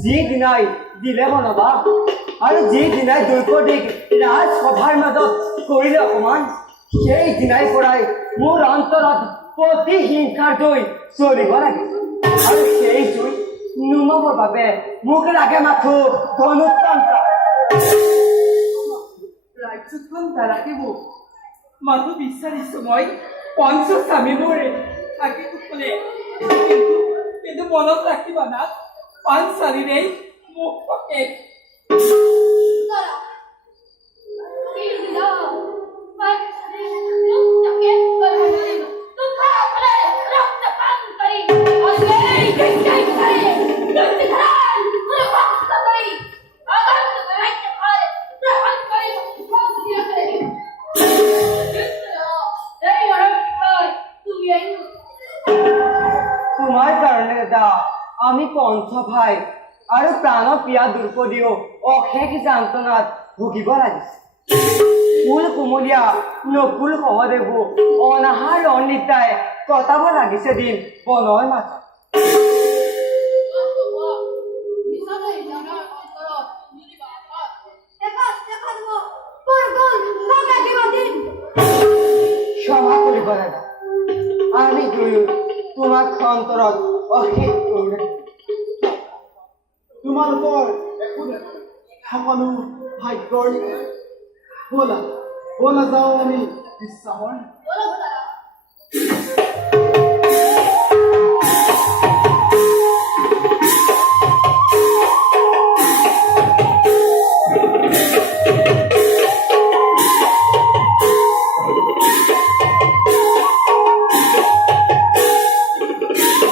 যি দিনাই দিলে বনাবা আৰু যি দিনাই দ্ৰৌপদীক ৰাজসভাৰ মাজত কৰিলে অপমান সেই দিনাই পৰাই মোৰ অন্তৰত প্ৰতিহিংসাৰ জুই চলিব লাগে আৰু সেই জুই নুমাবৰ বাবে মোক লাগে মাথো গণতন্ত্ৰ ৰাজ্যখন নালাগিব মাথো বিচাৰিছো মই পঞ্চস্বামীবোৰে থাকি সকলে কিন্তু মনত ৰাখিবা না পাঁচচাৰিৰে মোক পকে তোমাৰ কাৰণে দাদা আমি পঞ্চ ভাই আৰু প্ৰাণৰ প্ৰিয়া দ্ৰৌপদীও অশেষ যান্ত্ৰণাত ভুগিব লাগিছে ফুল কুমলীয়া নকুল সহদেৱো অনাহাৰ অনিতাই কটাব লাগিছে দিন বনৰ মাজত ক্ষমা কৰিব দাদা আমি দুয়ো তোমাক অন্তৰত অশেষ কৰোঁ তোমালোকৰ একো নাই সকলো ভাগ্যৰ ব'লা ব'লা যাওঁ আমি বিশ্বাসৰ